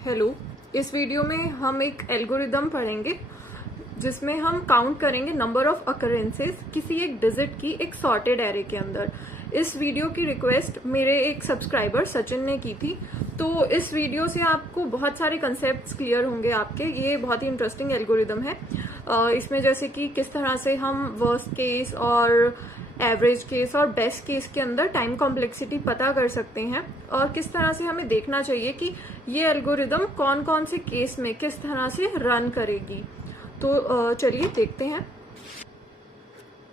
Hello. इस video में हम एक एल्गोरिदम पढ़ेंगे जिसमें हम काउंट करेंगे नंबर ऑफ अकरेंसेस किसी एक डिजिट की एक सॉर्टेड एरे के अंदर। इस वीडियो की रिक्वेस्ट मेरे एक सब्सक्राइबर सचिन ने की थी, तो इस वीडियो से आपको बहुत सारे कंसेप्ट्स क्लियर होंगे आपके। ये बहुत ही इंटरेस्टिंग एल्गोरिदम है। इसमें जैसे कि किस तरह से हम वर्स्ट केस और एवरेज केस और बेस्ट केस के अंदर टाइम कॉम्प्लेक्सिटी पता कर सकते हैं, और किस तरह से हमें देखना चाहिए कि ये एल्गोरिदम कौन कौन से केस में किस तरह से रन करेगी। तो चलिए देखते हैं।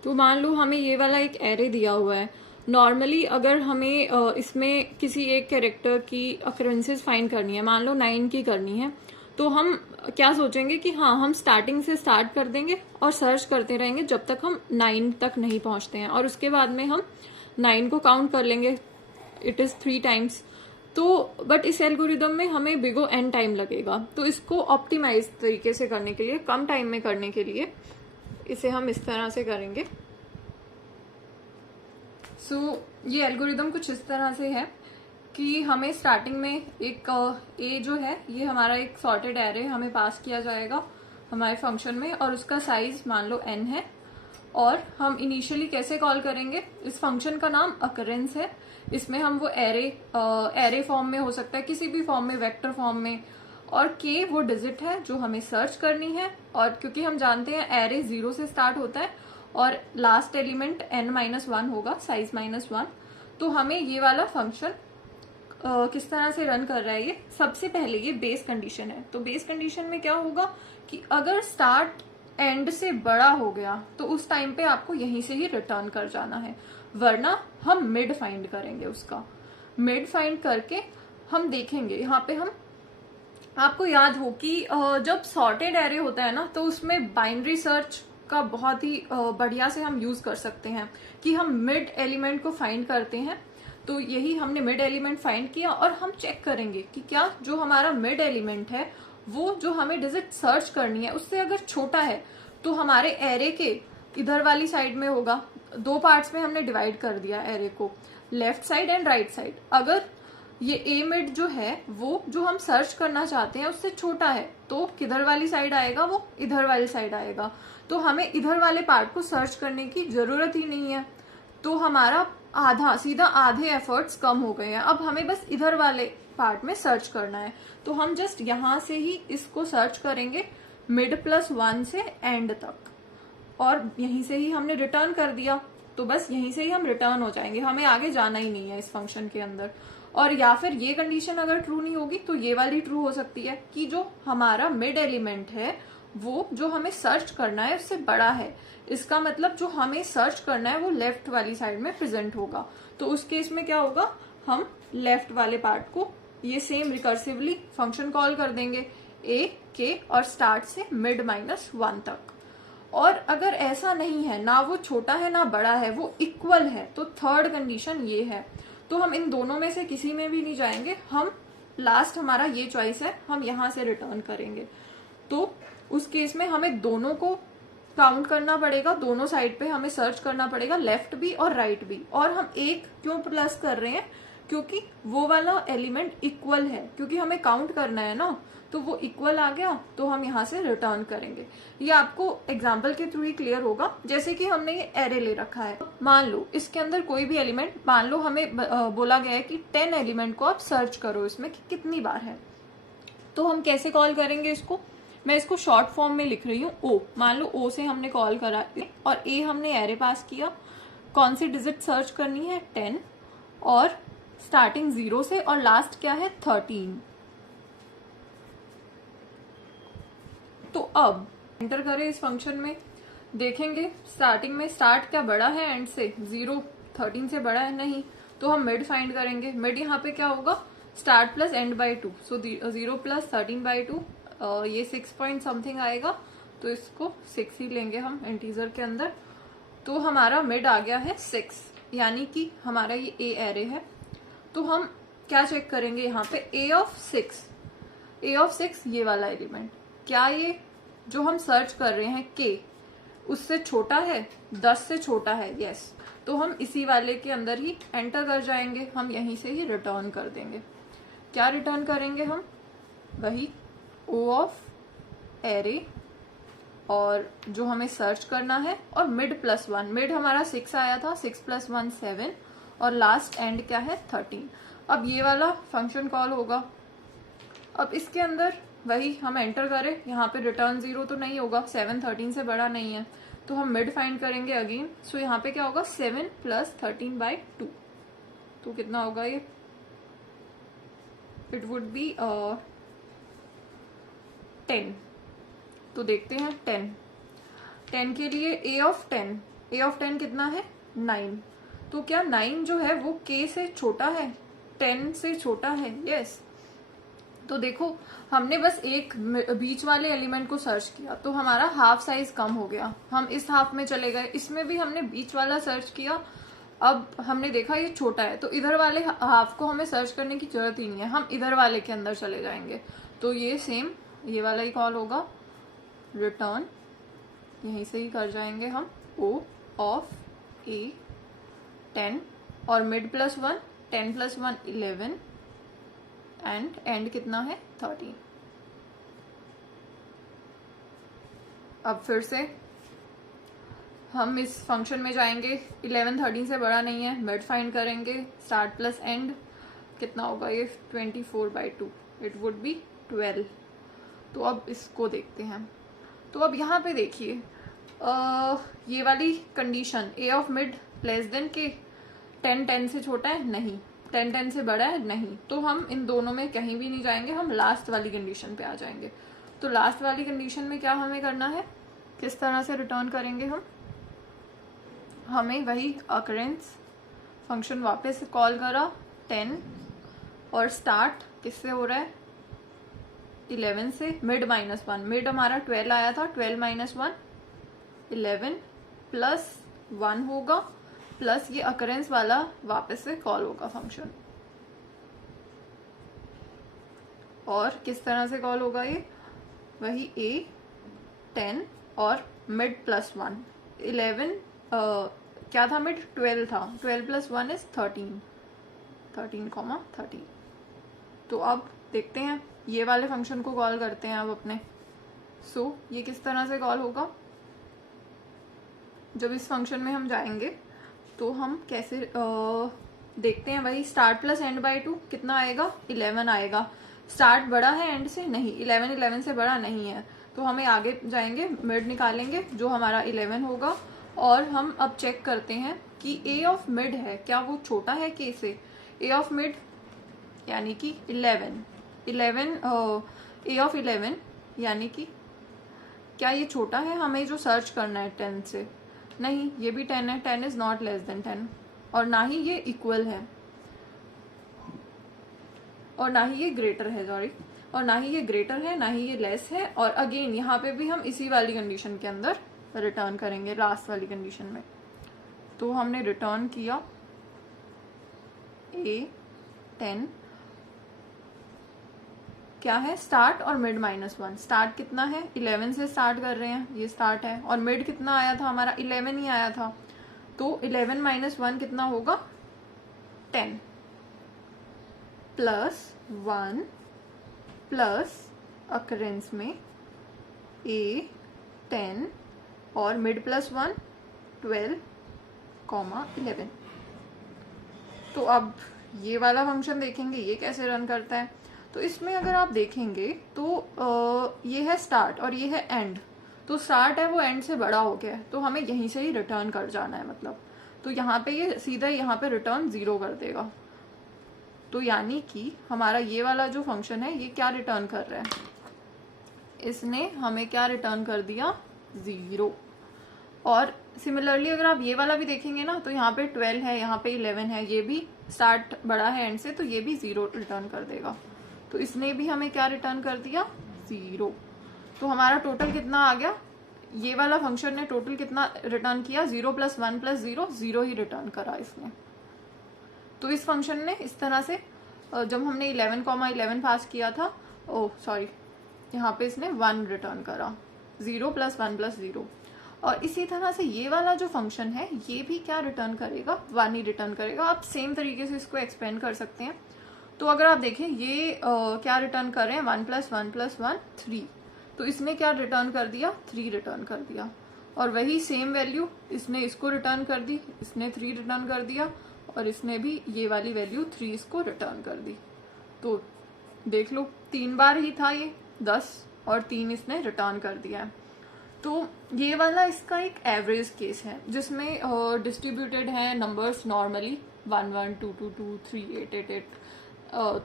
तो मान लो हमें ये वाला एक एरे दिया हुआ है। नॉर्मली अगर हमें इसमें किसी एक कैरेक्टर की अकरेंसेस फाइंड करनी है, मान लो 9 की करनी है, तो हम क्या सोचेंगे कि हाँ, हम स्टार्टिंग से स्टार्ट कर देंगे और सर्च करते रहेंगे जब तक हम 9 तक नहीं पहुंचते हैं, और उसके बाद में हम 9 को काउंट कर लेंगे। It is 3 times. तो बट इस एल्गोरिदम में हमें बिगो एन टाइम लगेगा, तो इसको ऑप्टिमाइज तरीके से करने के लिए, कम टाइम में करने के लिए इसे हम इस तरह से करेंगे। ये एल्गोरिदम कुछ इस तरह से है कि हमें स्टार्टिंग में एक ए जो है, ये हमारा एक सॉर्टेड एरे हमें पास किया जाएगा हमारे फंक्शन में, और उसका साइज मान लो n है। और हम इनिशियली कैसे कॉल करेंगे, इस फंक्शन का नाम अकरेंस है। इसमें हम वो एरे फॉर्म में हो सकता है, किसी भी फॉर्म में, वेक्टर फॉर्म में, और k वो डिजिट है जो हमें सर्च करनी है। और क्योंकि हम जानते हैं एरे 0 से स्टार्ट होता है और लास्ट एलिमेंट n-1 होगा, साइज -1, तो हमें ये वाला फंक्शन किस तरह से रन कर रहा है। ये सबसे पहले ये बेस कंडीशन है। तो बेस कंडीशन में क्या होगा कि अगर स्टार्ट एंड से बड़ा हो गया तो उस टाइम पे आपको यहीं से ही रिटर्न कर जाना है, वरना हम मिड फाइंड करेंगे। उसका मिड फाइंड करके हम देखेंगे, यहाँ पे हम, आपको याद हो कि जब सॉर्टेड एरे होता है ना, तो उसमें बाइनरी सर्च का बहुत ही बढ़िया से हम यूज कर सकते हैं कि हम मिड एलिमेंट को फाइंड करते हैं। तो यही हमने मिड एलिमेंट फाइंड किया, और हम चेक करेंगे कि क्या जो हमारा मिड एलिमेंट है वो जो हमें डिजिट सर्च करनी है उससे अगर छोटा है तो हमारे एरे के इधर वाली साइड में होगा। 2 पार्ट्स में हमने डिवाइड कर दिया एरे को, left side and right side. अगर ये ए मिड जो है वो जो हम सर्च करना चाहते हैं उससे छोटा है तो किधर वाली साइड आएगा, वो इधर वाली साइड आएगा। तो हमें इधर वाले पार्ट को सर्च करने की जरूरत ही नहीं है, तो हमारा सीधा आधे एफर्ट्स कम हो गए हैं। अब हमें बस इधर वाले पार्ट में सर्च करना है, तो हम जस्ट यहां से ही इसको सर्च करेंगे मिड +1 से एंड तक, और यहीं से ही हमने रिटर्न कर दिया। तो बस यहीं से ही हम रिटर्न हो जाएंगे, हमें आगे जाना ही नहीं है इस फंक्शन के अंदर। और या फिर ये कंडीशन अगर ट्रू नहीं होगी तो ये वाली ट्रू हो सकती है कि जो हमारा मिड एलिमेंट है वो जो हमें सर्च करना है उससे बड़ा है। इसका मतलब जो हमें सर्च करना है वो लेफ्ट वाली साइड में प्रेजेंट होगा। तो उस केस में क्या होगा, हम लेफ्ट वाले पार्ट को ये सेम रिकर्सिवली फंक्शन कॉल कर देंगे a k और स्टार्ट से मिड -1 तक। और अगर ऐसा नहीं है, ना वो छोटा है ना बड़ा है, वो इक्वल है, तो थर्ड कंडीशन ये है। तो हम इन दोनों में से किसी में भी नहीं जाएंगे, हम लास्ट हमारा ये चॉइस है, हम यहां से रिटर्न करेंगे। तो उस केस में हमें दोनों को काउंट करना पड़ेगा, दोनों साइड पे हमें सर्च करना पड़ेगा, लेफ्ट भी और राइट भी। और हम एक क्यों प्लस कर रहे हैं, क्योंकि वो वाला एलिमेंट इक्वल है, क्योंकि हमें काउंट करना है ना, तो वो इक्वल आ गया तो हम यहाँ से रिटर्न करेंगे। ये आपको एग्जाम्पल के थ्रू ही क्लियर होगा। जैसे कि हमने ये एरे ले रखा है, मान लो इसके अंदर कोई भी एलिमेंट, मान लो हमें बोला गया है कि 10 एलिमेंट को आप सर्च करो इसमें कि कितनी बार है। तो हम कैसे कॉल करेंगे इसको, मैं इसको शॉर्ट फॉर्म में लिख रही हूँ ओ। मान लो ओ से हमने कॉल करा और ए हमने एरे पास किया, कौन सी डिजिट सर्च करनी है 10, और स्टार्टिंग 0 से और लास्ट क्या है 13। तो अब एंटर करें इस फंक्शन में, देखेंगे स्टार्टिंग में स्टार्ट क्या बड़ा है एंड से, 0 13 से बड़ा है नहीं, तो हम मिड फाइंड करेंगे। मिड यहाँ पे क्या होगा, स्टार्ट प्लस एंड बाई 2, सो 0 + 13/2, ये 6 पॉइंट समथिंग आएगा, तो इसको 6 ही लेंगे हम इंटीजर के अंदर। तो हमारा मिड आ गया है 6, यानी कि हमारा ये ए एरे है। तो हम क्या चेक करेंगे यहाँ पे, ए ऑफ 6 ये वाला एलिमेंट, क्या ये जो हम सर्च कर रहे हैं के उससे छोटा है, 10 से छोटा है, यस। तो हम इसी वाले के अंदर ही एंटर कर जाएंगे, हम यहीं से ही रिटर्न कर देंगे। क्या रिटर्न करेंगे हम, वही ओ ऑफ एरे और जो हमें सर्च करना है, और मिड प्लस 1, मिड हमारा 6 आया था, 6 + 1 7, और लास्ट एंड क्या है 13। अब ये वाला फंक्शन कॉल होगा। अब इसके अंदर वही हम एंटर करें, यहाँ पे रिटर्न 0 तो नहीं होगा, 7 13 से बड़ा नहीं है, तो हम मिड फाइंड करेंगे अगेन। सो यहाँ पे क्या होगा 7 + 13/2, तो कितना होगा ये, इट वुड बी 10। तो देखते हैं 10 के लिए ए ऑफ 10 कितना है 9। तो क्या 9 जो है वो k से छोटा है, 10 से छोटा है? यस। तो देखो हमने बस एक बीच वाले एलिमेंट को सर्च किया तो हमारा हाफ साइज कम हो गया, हम इस हाफ में चले गए, इसमें भी हमने बीच वाला सर्च किया, अब हमने देखा ये छोटा है, तो इधर वाले हाफ को हमें सर्च करने की जरूरत ही नहीं है, हम इधर वाले के अंदर चले जाएंगे। तो ये सेम ये वाला ही कॉल होगा, रिटर्न यहीं से ही कर जाएंगे हम, ओ ऑफ ए 10 और मिड प्लस 1, 10 + 1 11 एंड कितना है 13। अब फिर से हम इस फंक्शन में जाएंगे, 11 13 से बड़ा नहीं है, मिड फाइंड करेंगे, स्टार्ट प्लस एंड कितना होगा ये 24/2, इट वुड बी 12। तो अब इसको देखते हैं। तो अब यहाँ पे देखिए ये वाली condition A of mid less than के, 10 10 से छोटा है नहीं, 10 10 से बड़ा है नहीं, तो हम इन दोनों में कहीं भी नहीं जाएंगे, हम लास्ट वाली कंडीशन पे आ जाएंगे। तो लास्ट वाली कंडीशन में क्या हमें करना है, किस तरह से रिटर्न करेंगे हम, हमें वही अकरेंस फंक्शन वापस कॉल करा 10 और स्टार्ट किससे हो रहा है 11 से, मिड -1, मिड हमारा 12 आया था, 12 - 1 11 + 1 होगा, प्लस ये अकरेंस वाला वापस से कॉल होगा फंक्शन। और किस तरह से कॉल होगा ये, वही ए 10 और मिड +1 11 क्या था मिड 12 था, 12 + 1 = 13 13, तो अब देखते हैं ये वाले फंक्शन को कॉल करते हैं अब अपने। सो ये किस तरह से कॉल होगा, जब इस फंक्शन में हम जाएंगे तो हम कैसे देखते हैं, वही स्टार्ट प्लस एंड बाई 2 कितना आएगा 11 आएगा, स्टार्ट बड़ा है एंड से नहीं, 11 11 से बड़ा नहीं है, तो हमें आगे जाएंगे मिड निकालेंगे जो हमारा 11 होगा, और हम अब चेक करते हैं कि ए ऑफ मिड है क्या वो छोटा है के से, ए ऑफ मिड यानी कि 11 ए ऑफ 11 यानी कि क्या ये छोटा है, हमें जो सर्च करना है 10 से, नहीं ये भी 10 है, 10 इज नॉट लेस देन 10, और ना ही ये इक्वल है, और ना ही ये ग्रेटर है, सॉरी, और ना ही ये ग्रेटर है, ना ही ये लेस है, और अगेन यहाँ पे भी हम इसी वाली कंडीशन के अंदर रिटर्न करेंगे, लास्ट वाली कंडीशन में। तो हमने रिटर्न किया ए 10 क्या है स्टार्ट और मिड -1, स्टार्ट कितना है 11 से स्टार्ट कर रहे हैं, ये स्टार्ट है, और मिड कितना आया था हमारा 11 ही आया था, तो 11 - 1 कितना होगा 10 + 1 प्लस अकरेंस में ए 10 और मिड +1 12, 11। तो अब ये वाला फंक्शन देखेंगे ये कैसे रन करता है। तो इसमें अगर आप देखेंगे तो ये है स्टार्ट और ये है एंड, तो स्टार्ट है वो एंड से बड़ा हो गया है, तो हमें यहीं से ही रिटर्न कर जाना है, मतलब तो यहाँ पे ये सीधा यहाँ पे रिटर्न 0 कर देगा। तो यानी कि हमारा ये वाला जो फंक्शन है ये क्या रिटर्न कर रहा है, इसने हमें क्या रिटर्न कर दिया 0। और सिमिलरली अगर आप ये वाला भी देखेंगे ना, तो यहाँ पे 12 है, यहाँ पे 11 है, ये भी स्टार्ट बड़ा है एंड से, तो ये भी 0 रिटर्न कर देगा। तो इसने भी हमें क्या रिटर्न कर दिया 0। तो हमारा टोटल कितना आ गया, ये वाला फंक्शन ने टोटल कितना रिटर्न किया 0 + 1 + 0, 0 ही रिटर्न करा इसने। तो इस फंक्शन ने इस तरह से जब हमने 11,11 पास किया था, ओह सॉरी, यहाँ पे इसने 1 रिटर्न करा, 0 + 1 + 0। और इसी तरह से ये वाला जो फंक्शन है ये भी क्या रिटर्न करेगा 1 ही रिटर्न करेगा। आप सेम तरीके से इसको एक्सपेंड कर सकते हैं। तो अगर आप देखें ये क्या रिटर्न कर रहे हैं, 1 + 1 + 1 3, तो इसने क्या रिटर्न कर दिया, 3 रिटर्न कर दिया। और वही सेम वैल्यू इसने इसको रिटर्न कर दी, इसने 3 रिटर्न कर दिया, और इसने भी ये वाली वैल्यू 3 इसको रिटर्न कर दी। तो देख लो 3 बार ही था ये 10 और 3 इसने रिटर्न कर दिया है। तो ये वाला इसका एक एवरेज केस है जिसमें डिस्ट्रीब्यूटेड है नंबर्स नॉर्मली 1 1 2 2 2 3 8 8 8।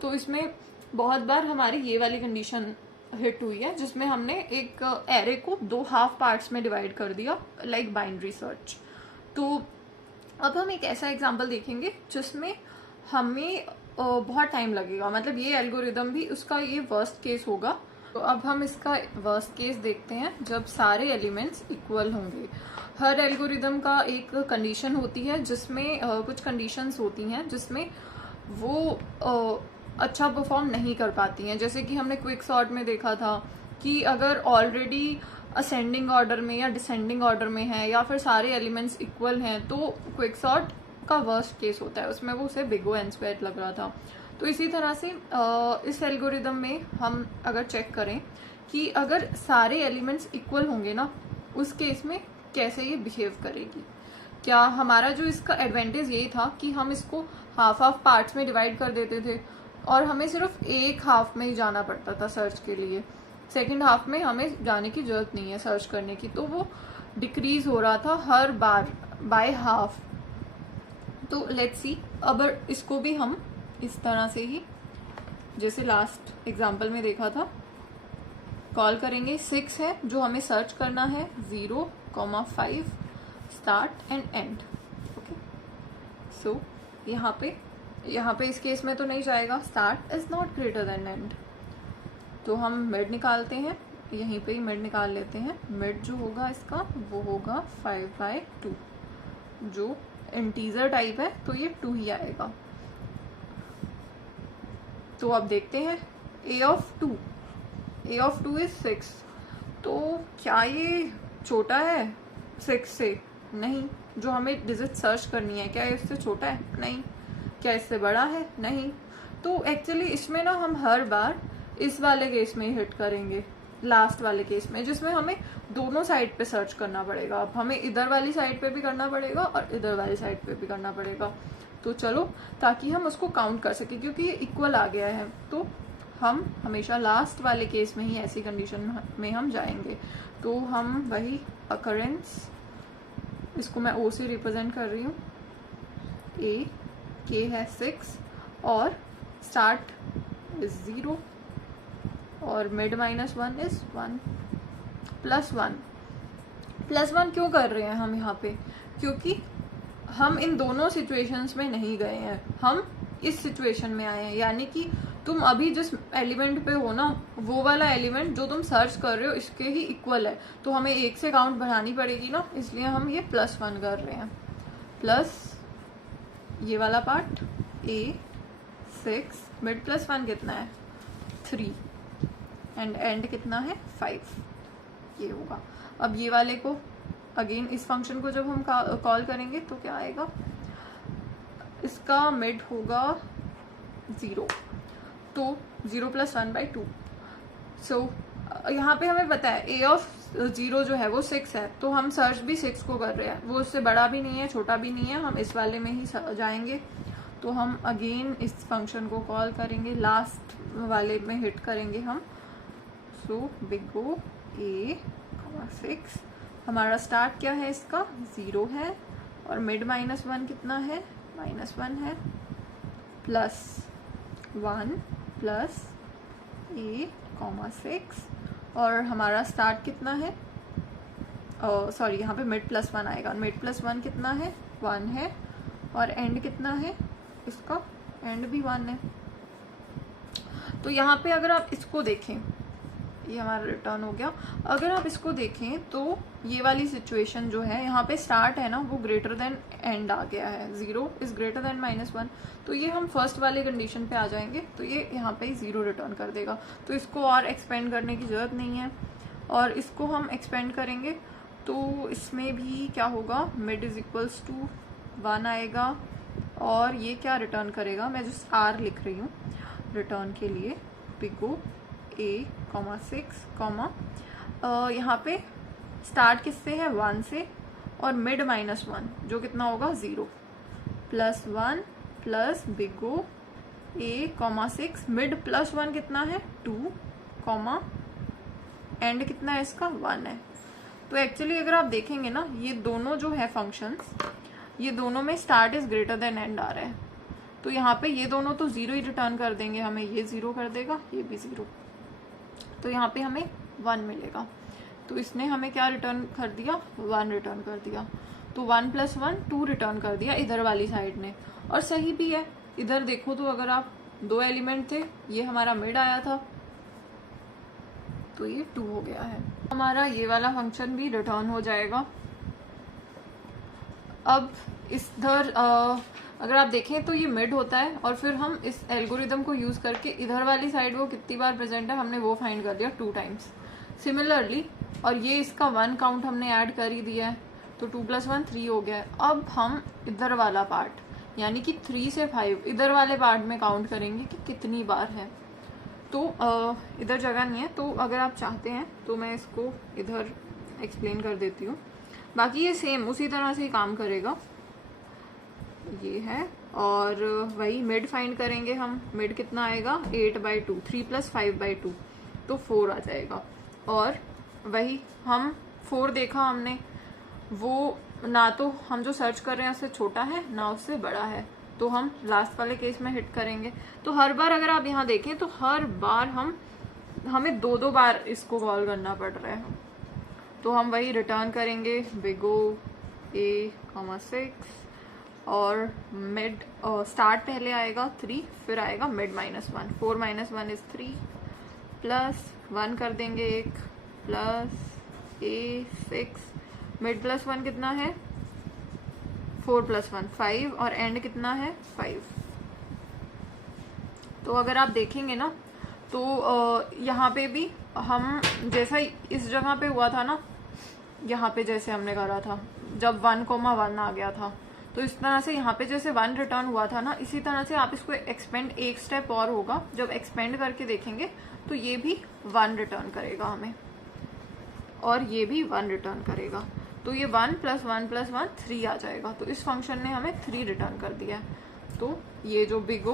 तो इसमें बहुत बार हमारी ये वाली कंडीशन हिट हुई है जिसमें हमने एक एरे को 2 हाफ पार्ट्स में डिवाइड कर दिया, लाइक बाइनरी सर्च। तो अब हम एक ऐसा एग्जांपल देखेंगे जिसमें हमें बहुत टाइम लगेगा, मतलब ये एल्गोरिदम भी उसका ये वर्स्ट केस होगा। तो अब हम इसका वर्स्ट केस देखते हैं जब सारे एलिमेंट्स इक्वल होंगे। हर एल्गोरिदम का एक कंडीशन होती है जिसमें कुछ कंडीशंस होती हैं जिसमें वो अच्छा परफॉर्म नहीं कर पाती हैं। जैसे कि हमने क्विक सॉर्ट में देखा था कि अगर ऑलरेडी असेंडिंग ऑर्डर में या डिसेंडिंग ऑर्डर में है या फिर सारे एलिमेंट्स इक्वल हैं तो क्विक सॉर्ट का वर्स्ट केस होता है, उसमें वो उसे बिग O n स्क्वायर लग रहा था। तो इसी तरह से इस एल्गोरिदम में हम अगर चेक करें कि अगर सारे एलिमेंट्स इक्वल होंगे ना, उस केस में कैसे ये बिहेव करेगी। क्या हमारा जो इसका एडवांटेज यही था कि हम इसको हाफ हाफ पार्ट्स में डिवाइड कर देते थे और हमें सिर्फ एक हाफ में ही जाना पड़ता था सर्च के लिए, सेकेंड हाफ में हमें जाने की जरूरत नहीं है सर्च करने की। तो वो डिक्रीज हो रहा था हर बार बाय हाफ। तो लेट्स सी, अब इसको भी हम इस तरह से ही जैसे लास्ट एग्जांपल में देखा था कॉल करेंगे। 6 है जो हमें सर्च करना है, 0, 5 स्टार्ट एंड एंड। ओके, सो यहाँ पे इस केस में तो नहीं जाएगा, start is not greater than and. तो हम मिड निकालते हैं, यहीं पे ही मिड निकाल लेते हैं। मिड जो होगा इसका वो होगा 5/2, जो इंटीजर टाइप है तो ये 2 ही आएगा। तो अब देखते हैं a of 2 इज 6। तो क्या ये छोटा है 6 से? नहीं। जो हमें डिजिट सर्च करनी है क्या ये इससे छोटा है? नहीं। क्या इससे बड़ा है? नहीं। तो एक्चुअली इसमें ना हम हर बार इस वाले केस में हिट करेंगे, लास्ट वाले केस में, जिसमें हमें दोनों साइड पे सर्च करना पड़ेगा। अब हमें इधर वाली साइड पे भी करना पड़ेगा और इधर वाली साइड पे भी करना पड़ेगा। तो चलो, ताकि हम उसको काउंट कर सके, क्योंकि ये इक्वल आ गया है तो हम हमेशा लास्ट वाले केस में ही ऐसी कंडीशन में हम जाएंगे। तो हम वही अकरेंस, इसको मैं O से रिप्रेजेंट कर रही हूँ, A, K है 6 और स्टार्ट इज 0 और मिड -1 इज 1 +1 क्यों कर रहे हैं हम यहाँ पे? क्योंकि हम इन दोनों सिचुएशंस में नहीं गए हैं, हम इस सिचुएशन में आए हैं। यानी कि तुम अभी जिस एलिमेंट पे हो ना, वो वाला एलिमेंट जो तुम सर्च कर रहे हो इसके ही इक्वल है, तो हमें 1 से काउंट बढ़ानी पड़ेगी ना, इसलिए हम ये +1 कर रहे हैं। प्लस ये वाला पार्ट A 6, मिड +1 कितना है 3 एंड एंड कितना है 5, ये होगा। अब ये वाले को अगेन इस फंक्शन को जब हम कॉल करेंगे तो क्या आएगा, इसका मिड होगा 0, तो 0 + 1/2। सो यहाँ पे हमें पता है A of 0 जो है वो 6 है, तो हम सर्च भी 6 को कर रहे हैं, वो उससे बड़ा भी नहीं है छोटा भी नहीं है, हम इस वाले में ही जाएंगे। तो हम अगेन इस फंक्शन को कॉल करेंगे, लास्ट वाले में हिट करेंगे हम। सो बिग O A 6, हमारा स्टार्ट क्या है इसका 0 है और मिड -1 कितना है -1 है, +1 प्लस A, 6 और हमारा स्टार्ट कितना है, सॉरी यहाँ पे मिड +1 आएगा, मिड +1 कितना है 1 है और एंड कितना है इसका, एंड भी 1 है। तो यहाँ पे अगर आप इसको देखें, ये हमारा रिटर्न हो गया। अगर आप इसको देखें तो ये वाली सिचुएशन जो है, यहाँ पे स्टार्ट है ना वो ग्रेटर देन एंड आ गया है, 0 इज ग्रेटर देन -1, तो ये हम फर्स्ट वाले कंडीशन पे आ जाएंगे, तो ये यहाँ पे 0 रिटर्न कर देगा। तो इसको और एक्सपेंड करने की जरूरत नहीं है, और इसको हम एक्सपेंड करेंगे तो इसमें भी क्या होगा, मिड = 1 आएगा और ये क्या रिटर्न करेगा, मैं जस्ट R लिख रही हूँ, रिटर्न के लिए बिग ओ ए कॉमा 6 कॉमा यहाँ पे स्टार्ट किससे है 1 से और मिड -1 जो कितना होगा 0 +1 प्लस बिग ओ ए कॉमा 6 मिड +1 कितना है 2 कॉमा एंड कितना है इसका 1 है। तो एक्चुअली अगर आप देखेंगे ना ये दोनों जो है फंक्शंस ये दोनों में start is greater than end आ रहा है, तो यहाँ पे ये दोनों तो 0 ही रिटर्न कर देंगे हमें, ये 0 कर देगा ये भी 0, तो यहाँ पे हमें 1 मिलेगा। तो इसने हमें क्या रिटर्न कर दिया 1 रिटर्न कर दिया, तो 1 + 1 2 रिटर्न कर दिया इधर वाली साइड ने, और सही भी है। इधर देखो तो अगर आप 2 एलिमेंट थे, ये हमारा मिड आया था तो ये 2 हो गया है, हमारा ये वाला फंक्शन भी रिटर्न हो जाएगा। अब इधर अगर आप देखें तो ये मिड होता है और फिर हम इस एल्गोरिदम को यूज करके इधर वाली साइड वो कितनी बार प्रेजेंट है हमने वो फाइंड कर दिया 2 टाइम्स। सिमिलरली और ये इसका 1 काउंट हमने ऐड कर ही दिया है, तो 2 + 1 3 हो गया है। अब हम इधर वाला पार्ट यानी कि 3 से 5 इधर वाले पार्ट में काउंट करेंगे कि कितनी बार है। तो इधर जगह नहीं है, तो अगर आप चाहते हैं तो मैं इसको इधर एक्सप्लेन कर देती हूँ। बाकी ये सेम उसी तरह से ही काम करेगा, ये है। और वही मिड फाइंड करेंगे हम, मिड कितना आएगा 8/2, 3 + 5/2 तो 4 आ जाएगा। और वही हम 4 देखा हमने, वो ना तो हम जो सर्च कर रहे हैं उससे छोटा है ना उससे बड़ा है, तो हम लास्ट वाले केस में हिट करेंगे। तो हर बार अगर आप यहाँ देखें तो हर बार हमें 2-2 बार इसको कॉल करना पड़ रहा है, तो हम वही रिटर्न करेंगे बिग ओ ए कॉमा 6 और मिड स्टार्ट पहले आएगा 3 फिर आएगा मिड -1, 4 - 1 इज 3 प्लस 1 कर देंगे 1 प्लस ए 6 मिड +1 कितना है 4 + 1 5 और एंड कितना है 5। तो अगर आप देखेंगे ना तो यहाँ पे भी हम जैसा इस जगह पे हुआ था ना, यहाँ पे जैसे हमने करा था जब 1,1 आ गया था, तो इस तरह से यहाँ पे जैसे 1 रिटर्न हुआ था ना, इसी तरह से आप इसको एक्सपेंड एक स्टेप और होगा, जब एक्सपेंड करके देखेंगे तो ये भी 1 रिटर्न करेगा हमें और ये भी 1 रिटर्न करेगा, तो ये 1 + 1 + 1 3 आ जाएगा। तो इस फंक्शन ने हमें 3 रिटर्न कर दिया। तो ये जो big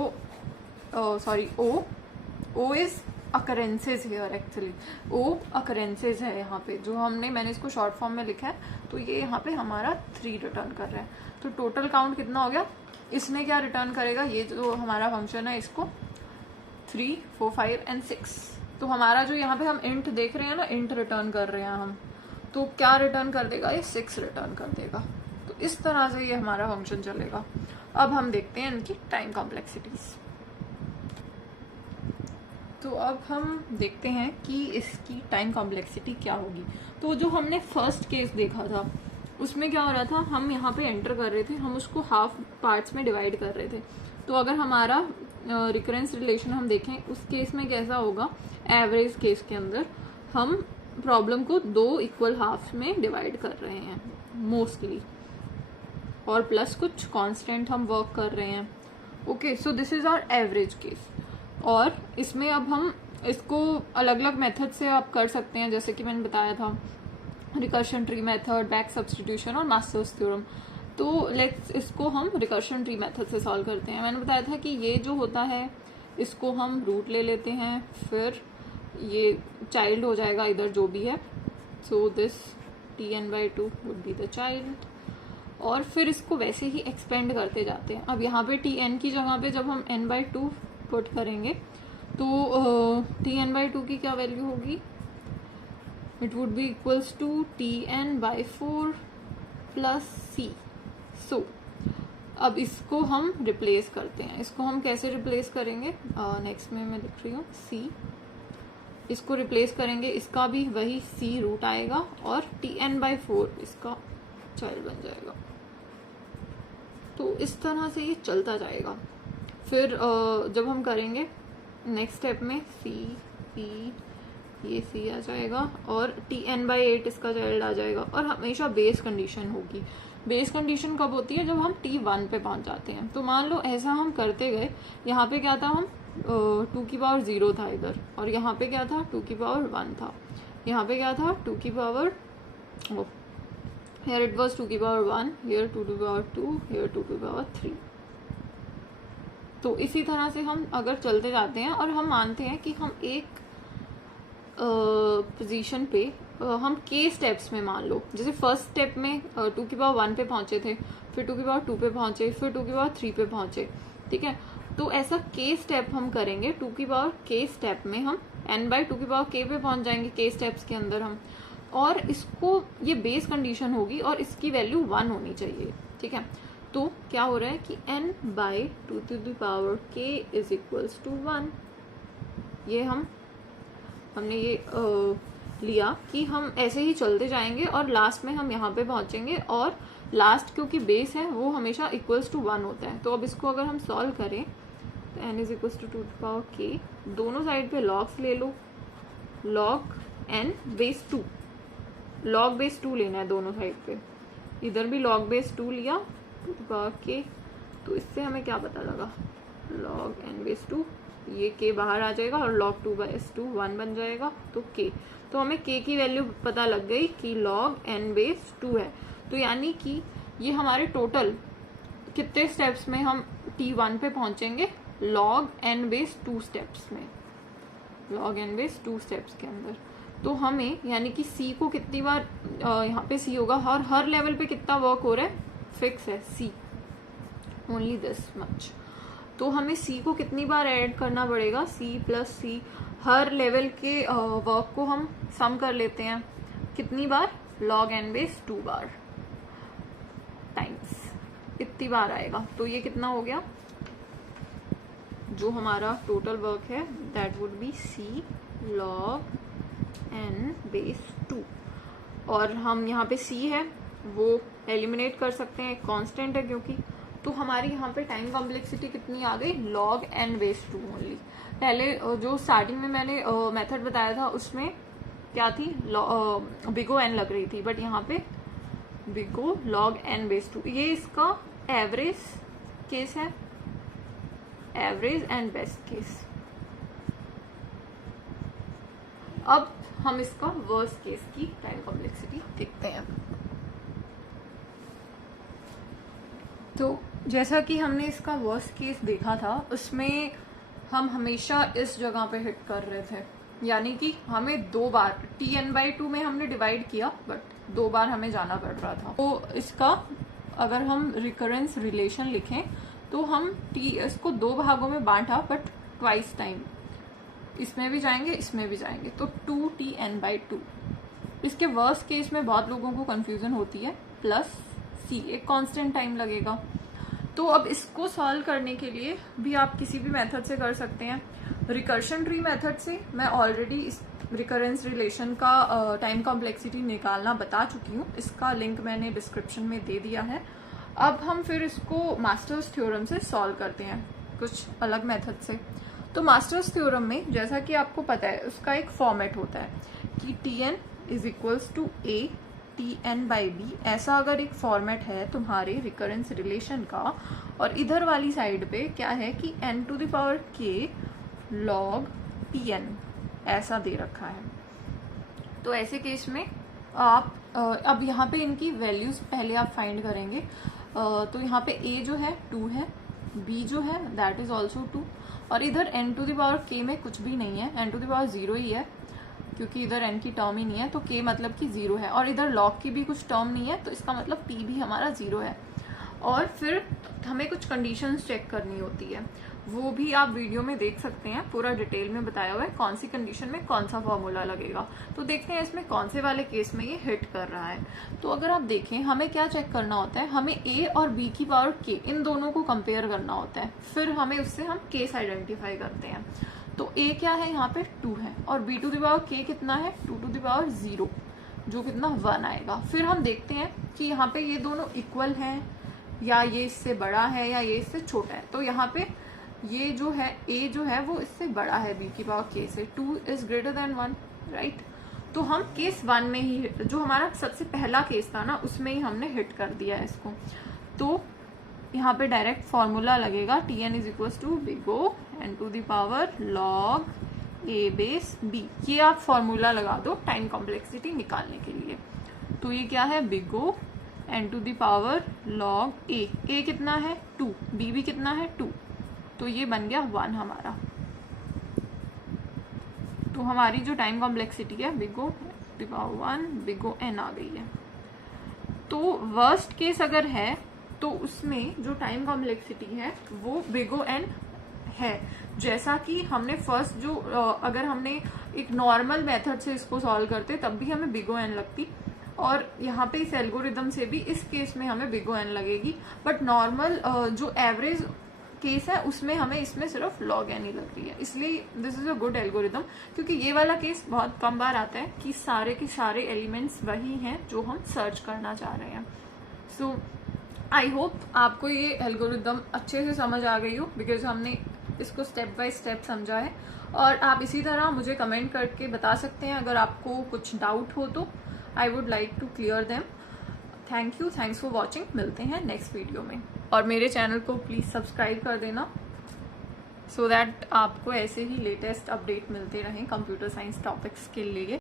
O is occurrences here, actually O occurrences है यहाँ पे, जो मैंने इसको शॉर्ट फॉर्म में लिखा है, तो ये यहाँ पे हमारा 3 रिटर्न कर रहा है। तो टोटल काउंट कितना हो गया, इसने क्या रिटर्न करेगा, ये जो हमारा फंक्शन है इसको 3 4 5 एंड 6, तो हमारा जो यहाँ पे हम इंट देख रहे हैं ना, इंट रिटर्न कर रहे हैं हम, तो क्या रिटर्न कर देगा ये 6 रिटर्न कर देगा। तो इस तरह से ये हमारा फंक्शन चलेगा। अब हम देखते हैं इनकी टाइम कॉम्प्लेक्सिटीज। तो अब हम देखते हैं कि इसकी टाइम कॉम्प्लेक्सिटी क्या होगी। तो जो हमने फर्स्ट केस देखा था उसमें क्या हो रहा था, हम यहाँ पे एंटर कर रहे थे, हम उसको हाफ पार्ट्स में डिवाइड कर रहे थे। तो अगर हमारा रिकरेंस रिलेशन हम देखें उस केस में कैसा होगा, एवरेज केस के अंदर हम प्रॉब्लम को 2 इक्वल हाफ में डिवाइड कर रहे हैं मोस्टली, और प्लस कुछ कांस्टेंट हम वर्क कर रहे हैं। Okay, so this is our average case. और इसमें अब हम इसको अलग अलग मेथड से आप कर सकते हैं, जैसे कि मैंने बताया था recursion tree method, back substitution और मास्टर्स थ्योरम। तो लेट्स इसको हम रिकर्शन ट्री मेथड से सॉल्व करते हैं। मैंने बताया था कि ये जो होता है इसको हम रूट ले लेते हैं, फिर ये चाइल्ड हो जाएगा इधर जो भी है, so this Tn/2 would be the child, और फिर इसको वैसे ही एक्सपेंड करते जाते हैं। अब यहाँ पे Tn की जगह पे जब हम n/2 पुट करेंगे तो Tn/2 की क्या वैल्यू होगी, it would be equals to Tn/4 + C। So अब इसको हम रिप्लेस करते हैं। इसको हम कैसे रिप्लेस करेंगे, नेक्स्ट में मैं लिख रही हूँ C, इसको रिप्लेस करेंगे, इसका भी वही C रूट आएगा और Tn/4 इसका चाइल्ड बन जाएगा। तो इस तरह से ये चलता जाएगा। फिर जब हम करेंगे नेक्स्ट स्टेप में C P, ये C आ जाएगा और Tn/8 इसका चाइल्ड आ जाएगा, और हमेशा बेस कंडीशन होगी। बेस कंडीशन कब होती है, जब हम T1 पे पहुंच जाते हैं। तो मान लो ऐसा हम करते गए, यहाँ पे क्या था, हम टू की पावर 0 था इधर, और यहाँ पे क्या था, 2 की पावर 1 था, यहाँ पे क्या था, 2 की पावर, here it was 2 की पावर 1, here 2 की पावर 2, here 2 की पावर 3। तो इसी तरह से हम अगर चलते जाते हैं और हम मानते हैं कि हम एक पोजीशन पे हम के स्टेप्स में, मान लो जैसे फर्स्ट स्टेप में 2 की पावर 1 पे पहुंचे थे, फिर 2 की पावर 2 पे पहुंचे, फिर 2 की पावर 3 पे पहुंचे, ठीक है। तो ऐसा के स्टेप हम करेंगे, 2 की पावर के स्टेप में हम n/2 की पावर k पे पहुंच जाएंगे के स्टेप्स के अंदर हम, और इसको ये बेस कंडीशन होगी और इसकी वैल्यू 1 होनी चाहिए, ठीक है। तो क्या हो रहा है कि n/2 to the power k is equals to 1। ये हमने ये लिया कि हम ऐसे ही चलते जाएंगे और लास्ट में हम यहाँ पे पहुंचेंगे, और लास्ट क्योंकि बेस है वो हमेशा इक्वल्स टू 1 होता है। तो अब इसको अगर हम सॉल्व करें तो n is equals to 2 the power k, दोनों साइड पे लॉग्स ले लो, log n base 2, log base 2 लेना है दोनों साइड पे, इधर भी log बेस 2 लिया 2 द पावर k। तो इससे हमें क्या पता लगा, log n बेस 2, ये k बाहर आ जाएगा और log 2 बेस 2 1 बन जाएगा, तो k, तो हमें k की वैल्यू पता लग गई कि log n बेस 2 है। तो यानी कि ये हमारे टोटल कितने स्टेप्स में हम t1 पे पहुंचेंगे, log n बेस 2 स्टेप्स में, log n बेस 2 स्टेप्स के अंदर। तो हमें यानी कि c को कितनी बार यहाँ पे c होगा, हर लेवल पे कितना वर्क हो रहा है, फिक्स है c, ओनली दिस मच। तो हमें c को कितनी बार ऐड करना पड़ेगा, c प्लस c, हर लेवल के वर्क को हम सम कर लेते हैं, कितनी बार, log n बेस 2 बार टाइम्स इतनी बार आएगा। तो ये कितना हो गया, जो हमारा टोटल वर्क है that would be c log n base 2, और हम यहाँ पे c है वो एलिमिनेट कर सकते हैं, कांस्टेंट है क्योंकि। तो हमारी यहाँ पे टाइम कॉम्प्लेक्सिटी कितनी आ गई, log n बेस 2 ओनली। पहले जो स्टार्टिंग में मैंने मेथड बताया था उसमें क्या थी, बिग O n लग रही थी, बट यहाँ पे big O log n base 2, ये इसका एवरेज केस है, एवरेज एंड बेस्ट केस। अब हम इसका वर्स्ट केस की टाइम कॉम्प्लेक्सिटी देखते हैं। तो जैसा कि हमने इसका वर्स्ट केस देखा था, उसमें हम हमेशा इस जगह पे हिट कर रहे थे, यानी कि हमें 2 बार tn/2 में हमने डिवाइड किया, बट 2 बार हमें जाना पड़ रहा था। तो इसका अगर हम रिकरेंस रिलेशन लिखें तो हम इसको 2 भागों में बांटा, बट ट्वाइस टाइम, इसमें भी जाएंगे इसमें भी जाएंगे, तो 2tn/2। इसके वर्स्ट केस में बहुत लोगों को कंफ्यूजन होती है, प्लस c, एक कांस्टेंट टाइम लगेगा। तो अब इसको सॉल्व करने के लिए भी आप किसी भी मेथड से कर सकते हैं। रिकर्शन ट्री मेथड से मैं ऑलरेडी इस रिकरेंस रिलेशन का टाइम कॉम्प्लेक्सिटी निकालना बता चुकी हूँ, इसका लिंक मैंने डिस्क्रिप्शन में दे दिया है। अब हम फिर इसको मास्टर्स थ्योरम से सॉल्व करते हैं, कुछ अलग मेथड से। तो मास्टर्स थ्योरम में जैसा कि आपको पता है उसका एक फॉर्मेट होता है कि tn is equals to a tn/b, ऐसा अगर एक फॉर्मेट है तुम्हारे रिकरेंस रिलेशन का, और इधर वाली साइड पे क्या है कि n to the power k log tn ऐसा दे रखा है। तो ऐसे केस में आप अब यहाँ पे इनकी वैल्यूज पहले आप फाइंड करेंगे। तो यहाँ पे a जो है 2 है, b जो है दैट इज ऑल्सो 2, और इधर n to the power k में कुछ भी नहीं है, n टू द पावर 0 ही है, क्योंकि इधर n की टर्म ही नहीं है, तो k मतलब कि 0 है, और इधर log की भी कुछ टर्म नहीं है, तो इसका मतलब p भी हमारा 0 है। और फिर हमें कुछ कंडीशंस चेक करनी होती है, वो भी आप वीडियो में देख सकते हैं, पूरा डिटेल में बताया हुआ है कौन सी कंडीशन में कौन सा फॉर्मूला लगेगा। तो देखते हैं इसमें कौन से वाले केस में ये हिट कर रहा है। तो अगर आप देखें, हमें क्या चेक करना होता है, हमें a और b की पावर k इन दोनों को कंपेयर करना होता है, फिर हमें उससे हम केस आइडेंटिफाई करते हैं। तो a क्या है, यहाँ पे 2 है, और b to the power k कितना है, 2 टू द पावर 0, जो कितना 1 आएगा। फिर हम देखते हैं कि यहाँ पे ये दोनों इक्वल हैं, या ये इससे बड़ा है, या ये इससे छोटा है। तो यहाँ पे ये जो है a जो है वो इससे बड़ा है b की पावर k से, 2 इज ग्रेटर देन 1, राइट। तो हम केस 1 में ही, जो हमारा सबसे पहला केस था ना, उसमें ही हमने हिट कर दिया है इसको। तो यहाँ पे डायरेक्ट फॉर्मूला लगेगा, Tn is equal to big O n to the power log a base b। ये आप फॉर्मूला लगा दो टाइम कॉम्प्लेक्सिटी निकालने के लिए। तो ये क्या है, big O n to the power log a कितना है 2, b भी कितना है 2, तो ये बन गया 1 हमारा। तो हमारी जो टाइम कॉम्प्लेक्सिटी है big O to the power 1 big O n आ गई है। तो वर्स्ट केस अगर है तो उसमें जो टाइम कॉम्प्लेक्सिटी है वो बिग O n है। जैसा कि हमने फर्स्ट जो अगर हमने एक नॉर्मल मेथड से इसको सॉल्व करते तब भी हमें बिग O n लगती, और यहाँ पे इस एल्गोरिदम से भी इस केस में हमें बिग O n लगेगी। बट नॉर्मल जो एवरेज केस है उसमें हमें इसमें सिर्फ log n ही लग रही है। इसलिए this is a good algorithm, क्योंकि ये वाला केस बहुत कम बार आता है कि सारे के सारे एलिमेंट्स वही हैं जो हम सर्च करना चाह रहे हैं। सो आई होप आपको ये एल्गोरिदम अच्छे से समझ आ गई हो, बिकॉज हमने इसको स्टेप बाय स्टेप समझा है। और आप इसी तरह मुझे कमेंट करके बता सकते हैं अगर आपको कुछ डाउट हो तो। I would like to clear them. Thank you, thanks for watching. मिलते हैं नेक्स्ट वीडियो में, और मेरे चैनल को प्लीज सब्सक्राइब कर देना सो दैट आपको ऐसे ही लेटेस्ट अपडेट मिलते रहें कंप्यूटर साइंस टॉपिक्स के लिए।